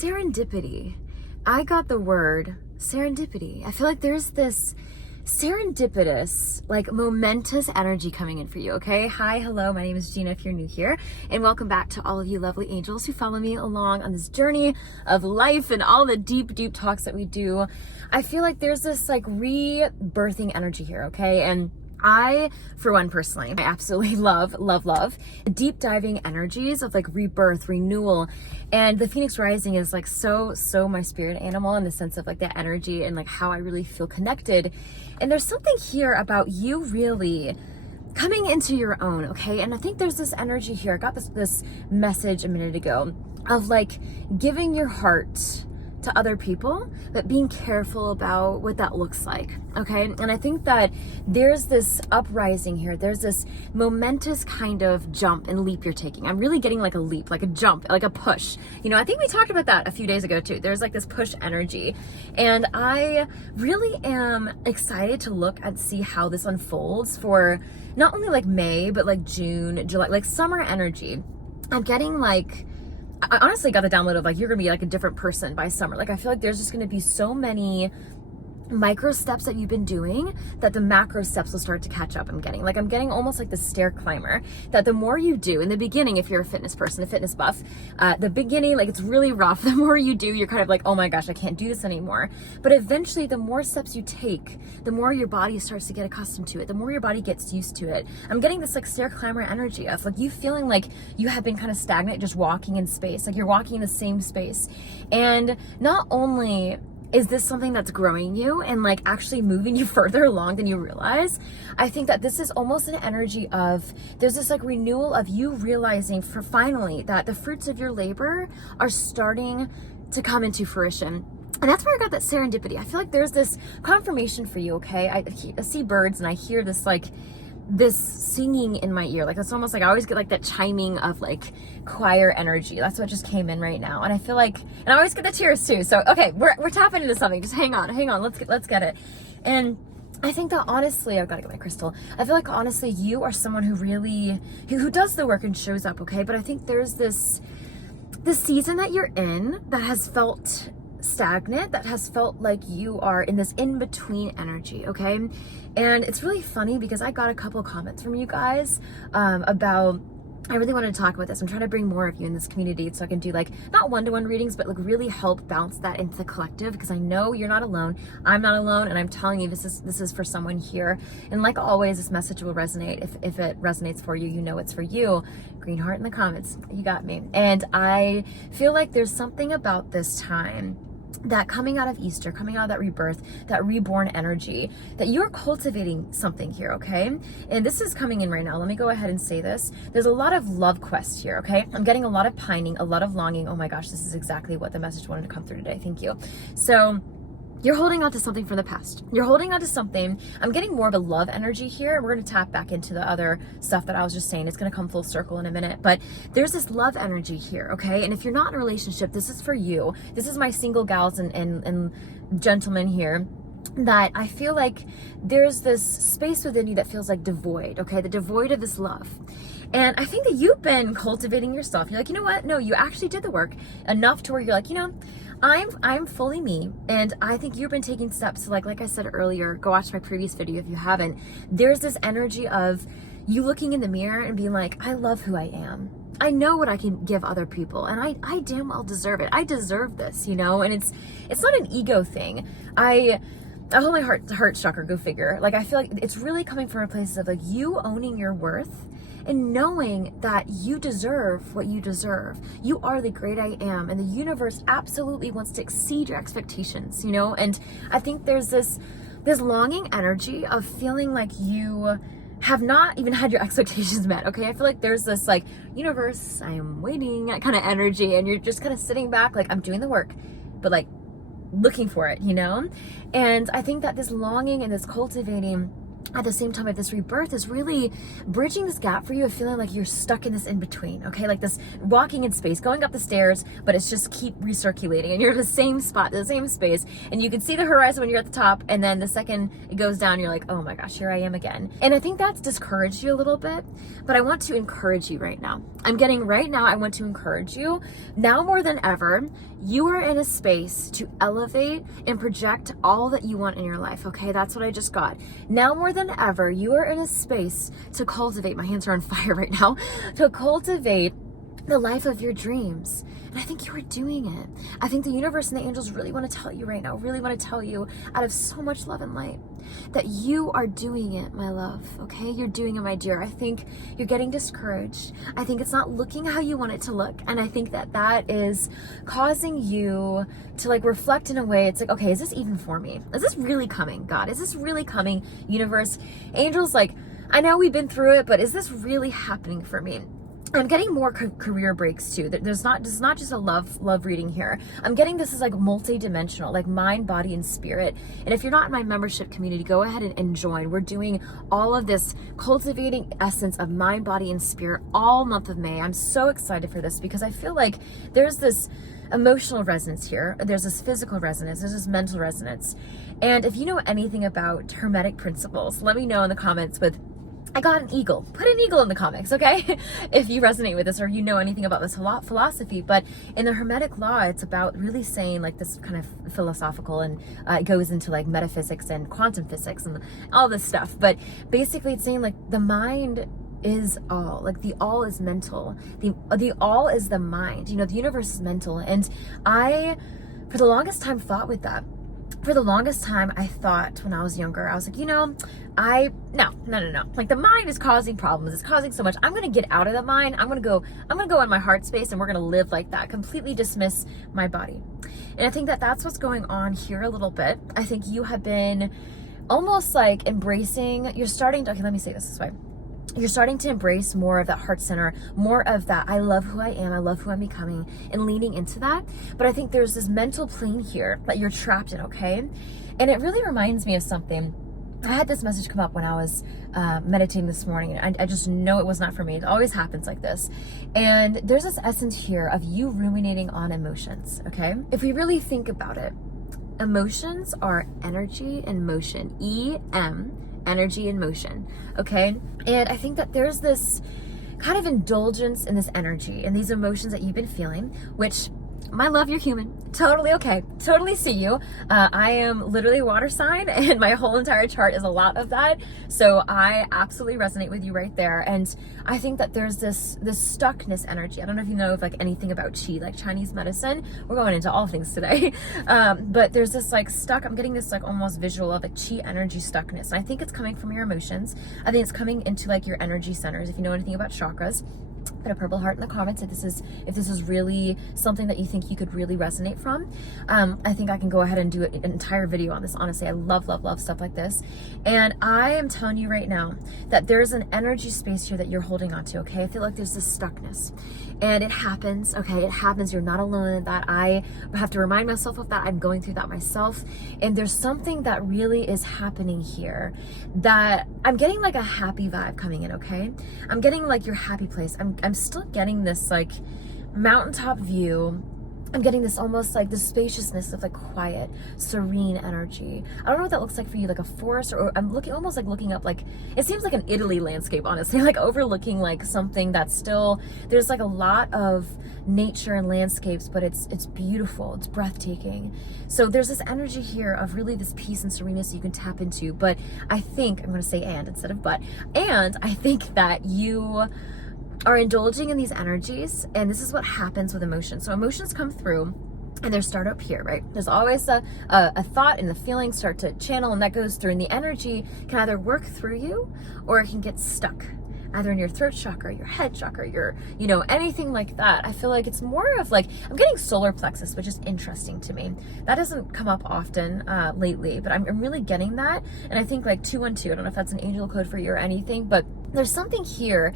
serendipity. I got the word serendipity. I feel like there's this serendipitous, like momentous energy coming in for you, okay? Hi, hello, my name is Gina if you're new here, and welcome back to all of you lovely angels who follow me along on this journey of life and all the deep talks that we do. I feel like there's this like rebirthing energy here, okay? And I, for one, personally, I absolutely love the deep diving energies of like rebirth, renewal, and the Phoenix Rising is like so my spirit animal in the sense of like that energy and like how I really feel connected. And there's something here about you really coming into your own, okay? And I think there's this energy here. I got this message a minute ago of like giving your heart to other people, but being careful about what that looks like, okay? And I think that there's this uprising here. There's this momentous kind of jump and leap you're taking. I'm really getting like a leap, like a jump, like a push. You know, I think we talked about that a few days ago too. There's like this push energy. And I really am excited to look and see how this unfolds for not only like May, but like June, July, like summer energy. I'm getting like, I honestly got the download of like, you're gonna be like a different person by summer. Like, I feel like there's just gonna be so many micro steps that you've been doing that the macro steps will start to catch up. I'm getting almost like the stair climber, that the more you do in the beginning, if you're a fitness person, a fitness buff, the beginning, like it's really rough. The more you do, you're kind of like, oh my gosh, I can't do this anymore. But eventually the more steps you take, the more your body starts to get accustomed to it, the more your body gets used to it. I'm getting this like stair climber energy of like you feeling like you have been kind of stagnant, just walking in space, like you're walking in the same space. And not only is this something that's growing you and like actually moving you further along than you realize, I think that this is almost an energy of, there's this like renewal of you realizing for finally that the fruits of your labor are starting to come into fruition. And that's where I got that serendipity. I feel like there's this confirmation for you, okay? I see birds and I hear this like, this singing in my ear. Like it's almost like I always get like that chiming of like choir energy. That's what just came in right now. And I feel like, and I always get the tears too. So, okay, we're tapping into something. Just hang on. Let's get it. And I think that honestly, I've got to get my crystal. I feel like honestly, you are someone who really, who does the work and shows up, okay? But I think there's this season that you're in that has felt stagnant, that has felt like you are in this in-between energy, okay? And it's really funny because I got a couple comments from you guys about, I really wanted to talk about this. I'm trying to bring more of you in this community so I can do like, not one-to-one readings, but like really help bounce that into the collective, because I know you're not alone. I'm not alone, and I'm telling you, this is for someone here. And like always, this message will resonate. If it resonates for you, you know it's for you. Green heart in the comments, you got me. And I feel like there's something about this time that coming out of Easter, coming out of that rebirth, that reborn energy, that you're cultivating something here, okay? And this is coming in right now. Let me go ahead and say this. There's a lot of love quest here, okay? I'm getting a lot of pining, a lot of longing. Oh my gosh, this is exactly what the message wanted to come through today. Thank you. So you're holding on to something from the past. You're holding on to something. I'm getting more of a love energy here. We're going to tap back into the other stuff that I was just saying. It's going to come full circle in a minute. But there's this love energy here, okay? And if you're not in a relationship, this is for you. This is my single gals and gentlemen here, that I feel like there's this space within you that feels like devoid, okay? The devoid of this love. And I think that you've been cultivating yourself. You're like, you know what? No, you actually did the work enough to where you're like, you know, I'm fully me. And I think you've been taking steps to like I said earlier, go watch my previous video if you haven't. There's this energy of you looking in the mirror and being like, I love who I am. I know what I can give other people, and I damn well deserve it. I deserve this, you know? And it's not an ego thing. I hold my heart chakra, go figure. Like, I feel like it's really coming from a place of like you owning your worth and knowing that you deserve what you deserve. You are the great I am, and the universe absolutely wants to exceed your expectations, you know? And I think there's this longing energy of feeling like you have not even had your expectations met, okay? I feel like there's this like, universe, I am waiting kind of energy, and you're just kind of sitting back like, I'm doing the work, but like looking for it, you know? And I think that this longing and this cultivating at the same time, if this rebirth is really bridging this gap for you of feeling like you're stuck in this in between, okay? Like this walking in space, going up the stairs, but it's just keep recirculating and you're in the same spot, the same space, and you can see the horizon when you're at the top, and then the second it goes down, you're like, oh my gosh, here I am again. And I think that's discouraged you a little bit, but I want to encourage you right now. I want to encourage you now more than ever. You are in a space to elevate and project all that you want in your life, okay? That's what I just got. Now more than ever, you are in a space to cultivate, my hands are on fire right now, to cultivate the life of your dreams. And I think you are doing it. I think the universe and the angels really want to tell you right now, really want to tell you out of so much love and light that you are doing it, my love, okay? You're doing it, my dear. I think you're getting discouraged. I think it's not looking how you want it to look. And I think that that is causing you to like reflect in a way. It's like, okay, is this even for me? Is this really coming, God? Is this really coming, universe? Angels, like, I know we've been through it, but is this really happening for me? I'm getting more career breaks too. There's not just a love reading here. I'm getting this is like multi-dimensional, like mind, body, and spirit. And if you're not in my membership community, go ahead and join. We're doing all of this cultivating essence of mind, body, and spirit all month of May. I'm so excited for this because I feel like there's this emotional resonance here. There's this physical resonance. There's this mental resonance. And if you know anything about Hermetic principles, let me know in the comments with I got an eagle. Put an eagle in the comics, okay? If you resonate with this or you know anything about this philosophy. But in the Hermetic law, it's about really saying like this kind of philosophical, and it goes into like metaphysics and quantum physics and all this stuff. But basically it's saying like the mind is all, like the all is mental. The all is the mind. You know, the universe is mental. And I, for the longest time, thought with that. For the longest time, I thought when I was younger, I was like, you know, no. Like the mind is causing problems. It's causing so much. I'm going to get out of the mind. I'm going to go in my heart space and we're going to live like that. Completely dismiss my body. And I think that that's what's going on here a little bit. I think you have been almost like embracing, you're starting to, okay, let me say this way. You're starting to embrace more of that heart center, more of that I love who I am, I love who I'm becoming, and leaning into that. But I think there's this mental plane here that you're trapped in, okay? And it really reminds me of something. I had this message come up when I was meditating this morning, and I just know it was not for me. It always happens like this. And there's this essence here of you ruminating on emotions, okay? If we really think about it, emotions are energy and motion, E-M, energy and motion, okay? And I think that there's this kind of indulgence in this energy and these emotions that you've been feeling, which, my love, you're human. Totally okay. Totally see you. I am literally a water sign and my whole entire chart is a lot of that. So I absolutely resonate with you right there. And I think that there's this stuckness energy. I don't know if you know of like anything about qi, like Chinese medicine. We're going into all things today. But there's this like stuck, I'm getting this like almost visual of a qi energy stuckness. And I think it's coming from your emotions. I think it's coming into like your energy centers. If you know anything about chakras, put a purple heart in the comments if this is really something that you think you could really resonate from. I think I can go ahead and do an entire video on this. Honestly, I love stuff like this. And I am telling you right now that there's an energy space here that you're holding on to, okay? I feel like there's this stuckness. And it happens, okay? It happens. You're not alone in that. I have to remind myself of that. I'm going through that myself. And there's something that really is happening here that I'm getting like a happy vibe coming in, okay? I'm getting like your happy place. I'm still getting this like mountaintop view. I'm getting this almost like the spaciousness of like quiet, serene energy. I don't know what that looks like for you, like a forest, or I'm looking almost like looking up like, it seems like an Italy landscape, honestly, like overlooking like something that's still, there's like a lot of nature and landscapes, but it's beautiful, it's breathtaking. So there's this energy here of really this peace and serenity you can tap into. But I think, I'm going to say and instead of but, and I think that you are indulging in these energies, and this is what happens with emotions. So emotions come through and they start up here, right? There's always a thought and the feelings start to channel, and that goes through, and the energy can either work through you or it can get stuck either in your throat chakra, your head chakra, your, you know, anything like that. I feel like it's more of like, I'm getting solar plexus, which is interesting to me. That doesn't come up often lately, but I'm really getting that. And I think like 212, I don't know if that's an angel code for you or anything, but there's something here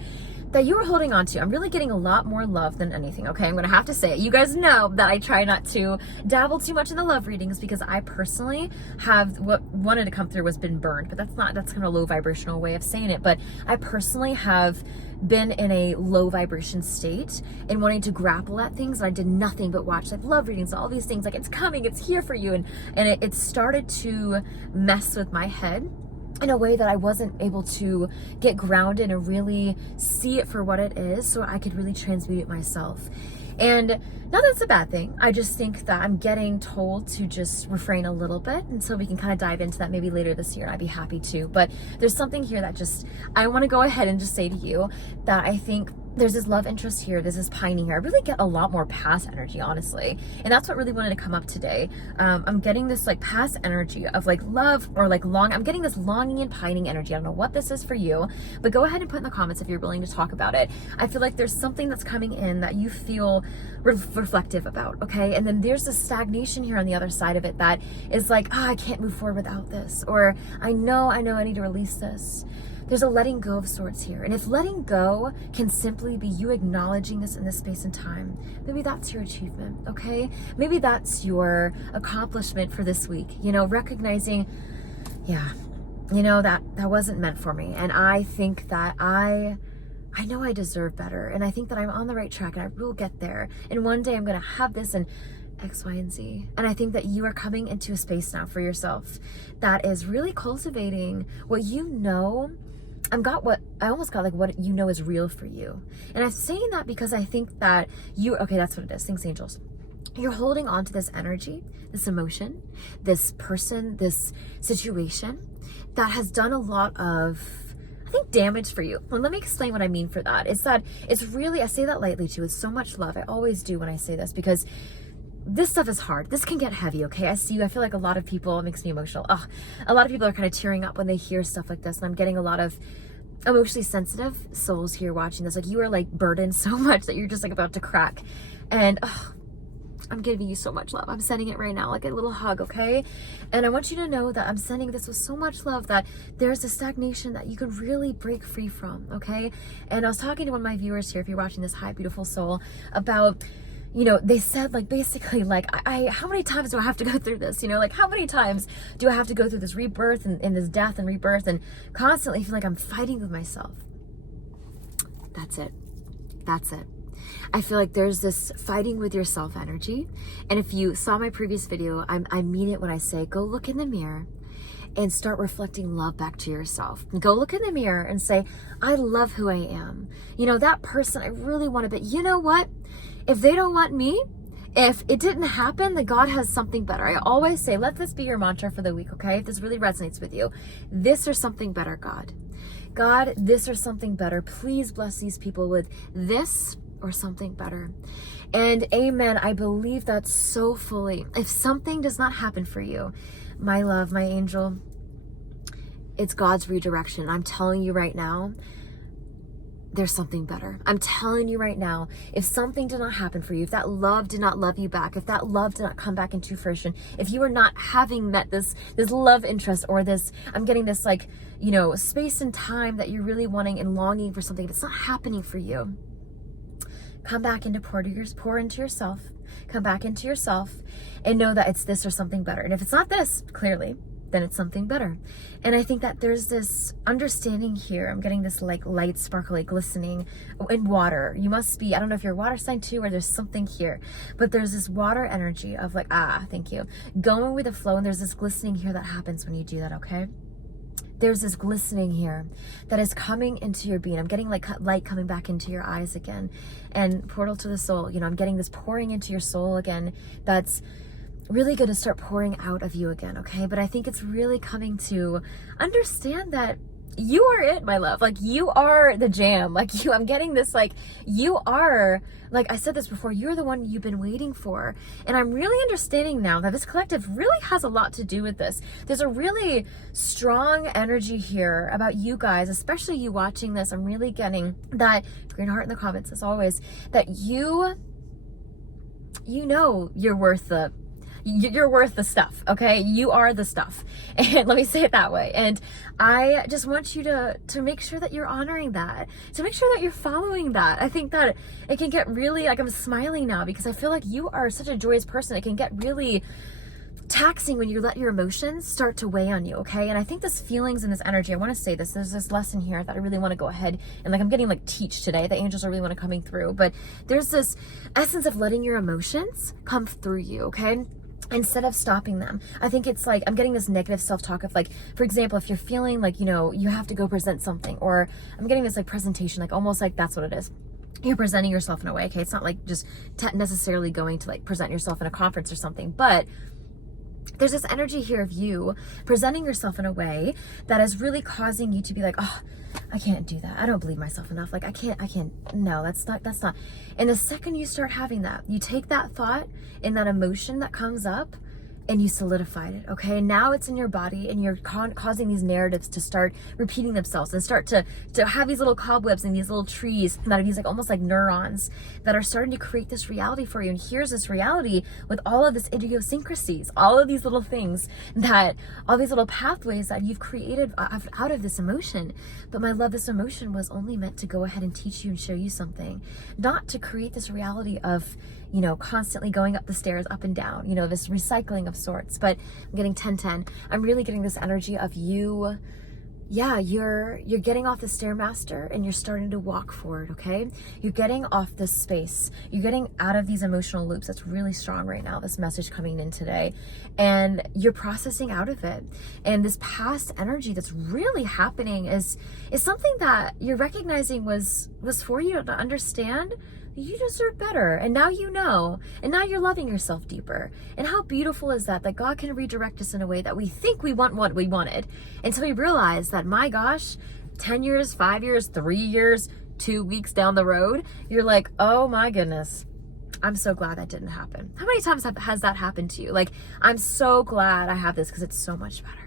that you are holding on to. I'm really getting a lot more love than anything, okay? I'm gonna have to say it. You guys know that I try not to dabble too much in the love readings because I personally have, what wanted to come through was been burned, but that's kind of a low vibrational way of saying it. But I personally have been in a low vibration state and wanting to grapple at things. And I did nothing but watch like love readings, all these things, like it's coming, it's here for you. And it started to mess with my head in a way that I wasn't able to get grounded and really see it for what it is so I could really transmute it myself. And not that it's a bad thing. I just think that I'm getting told to just refrain a little bit. And so we can kind of dive into that maybe later this year, and I'd be happy to. But there's something here that just, I want to go ahead and just say to you that I think there's this love interest here, there's this pining here. I really get a lot more past energy, honestly. And that's what really wanted to come up today. I'm getting this like past energy of like love or like I'm getting this longing and pining energy. I don't know what this is for you, but go ahead and put in the comments if you're willing to talk about it. I feel like there's something that's coming in that you feel reflective about, okay? And then there's this stagnation here on the other side of it that is like, I can't move forward without this. Or I know I need to release this. There's a letting go of sorts here. And if letting go can simply be you acknowledging this in this space and time, maybe that's your achievement, okay? Maybe that's your accomplishment for this week. You know, recognizing, yeah, you know, that wasn't meant for me. And I think that I know I deserve better. And I think that I'm on the right track and I will get there. And one day I'm going to have this and X, Y, and Z. And I think that you are coming into a space now for yourself that is really cultivating what you know. I almost got like what you know is real for you. And I'm saying that because I think that okay, that's what it is. Thanks, angels. You're holding on to this energy, this emotion, this person, this situation that has done a lot of, I think, damage for you. And let me explain what I mean for that. It's that it's really, I say that lightly too, with so much love. I always do when I say this because this stuff is hard. This can get heavy, okay? I see you. I feel like a lot of people, it makes me emotional. A lot of people are kind of tearing up when they hear stuff like this. And I'm getting a lot of emotionally sensitive souls here watching this. Like you are like burdened so much that you're just like about to crack. And I'm giving you so much love. I'm sending it right now, like a little hug, okay? And I want you to know that I'm sending this with so much love that there's a stagnation that you can really break free from, okay? And I was talking to one of my viewers here, if you're watching this, hi, beautiful soul, about, you know, they said like basically like, how many times do I have to go through this? You know, like how many times do I have to go through this rebirth and this death and rebirth and constantly feel like I'm fighting with myself? That's it. That's it. I feel like there's this fighting with yourself energy. And if you saw my previous video, I mean it when I say, go look in the mirror and start reflecting love back to yourself. Go look in the mirror and say, I love who I am. You know, that person I really want to be. You know what? If they don't want me, if it didn't happen, then God has something better. I always say, let this be your mantra for the week, okay? If this really resonates with you, this or something better, God. God, this or something better. Please bless these people with this or something better. And amen. I believe that so fully. If something does not happen for you, my love, my angel, it's God's redirection. I'm telling you right now, there's something better. I'm telling you right now, if something did not happen for you, if that love did not love you back, if that love did not come back into fruition, if you are not having met this love interest or this, I'm getting this like, you know, space and time that you're really wanting and longing for something that's not happening for you, come back into pour into yourself, come back into yourself and know that it's this or something better. And if it's not this, clearly, then it's something better. And I think that there's this understanding here. I'm getting this like light, sparkly, glistening in water. You must be, I don't know if you're a water sign too, or there's something here, but there's this water energy of like, thank you. Going with the flow. And there's this glistening here that happens when you do that, okay? There's this glistening here that is coming into your being. I'm getting like light coming back into your eyes again, and portal to the soul. You know, I'm getting this pouring into your soul again. That's really going to start pouring out of you again, okay? But I think it's really coming to understand that you are it, my love. Like you are the jam. Like I'm getting this, like you are, like I said this before, you're the one you've been waiting for. And I'm really understanding now that this collective really has a lot to do with this. There's a really strong energy here about you guys, especially you watching this. I'm really getting that green heart in the comments as always, that you know you're worth the you're worth the stuff, okay? You are the stuff. And let me say it that way. And I just want you to make sure that you're honoring that, to make sure that you're following that. I think that it can get really, like, I'm smiling now because I feel like you are such a joyous person. It can get really taxing when you let your emotions start to weigh on you, okay? And I think this feelings and this energy, I want to say this, there's this lesson here that I really want to go ahead and, like, I'm getting like teach today. The angels are really want to coming through, but there's this essence of letting your emotions come through you, okay? Instead of stopping them. I think it's like, I'm getting this negative self-talk of, like, for example, if you're feeling like, you know, you have to go present something, or I'm getting this like presentation, like almost like that's what it is. You're presenting yourself in a way, okay? It's not like just necessarily going to like present yourself in a conference or something, but there's this energy here of you presenting yourself in a way that is really causing you to be like, oh, I can't do that. I don't believe myself enough. Like, I can't, no, that's not. And the second you start having that, you take that thought and that emotion that comes up and you solidified it, okay? And now it's in your body, and you're causing these narratives to start repeating themselves and start to have these little cobwebs and these little trees that are these like almost like neurons that are starting to create this reality for you. And here's this reality with all of this idiosyncrasies, all of these little things that, all these little pathways that you've created out of this emotion. But my love, this emotion was only meant to go ahead and teach you and show you something, not to create this reality of, you know, constantly going up the stairs, up and down, you know, this recycling of sorts. But I'm getting 10-10. I'm really getting this energy of you. Yeah, you're getting off the Stairmaster and you're starting to walk forward, okay? You're getting off this space. You're getting out of these emotional loops. That's really strong right now, this message coming in today. And you're processing out of it. And this past energy that's really happening is something that you're recognizing was for you to understand. You deserve better. And now you know. And now you're loving yourself deeper. And how beautiful is that God can redirect us in a way that we think we want what we wanted. Until we realize that, my gosh, 10 years, 5 years, 3 years, 2 weeks down the road, you're like, oh my goodness, I'm so glad that didn't happen. How many times has that happened to you? Like, I'm so glad I have this because it's so much better.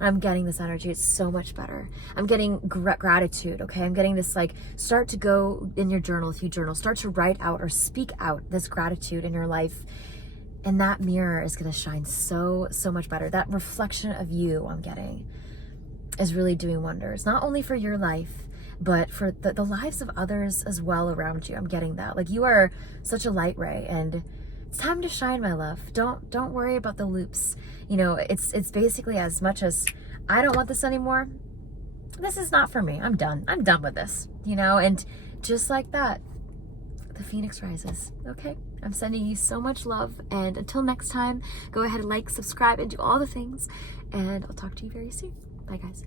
I'm getting this energy. It's so much better. I'm getting gratitude, okay? I'm getting this, like, start to go in your journal, if you journal, start to write out or speak out this gratitude in your life. And that mirror is going to shine so much better. That reflection of you I'm getting is really doing wonders, not only for your life, but for the lives of others as well around you. I'm getting that. Like, you are such a light ray, and it's time to shine, my love. Don't worry about the loops. You know, it's basically, as much as I don't want this anymore, this is not for me. I'm done with this, you know? And just like that, the phoenix rises, okay? I'm sending you so much love, and until next time, go ahead and like, subscribe, and do all the things, and I'll talk to you very soon. Bye, guys.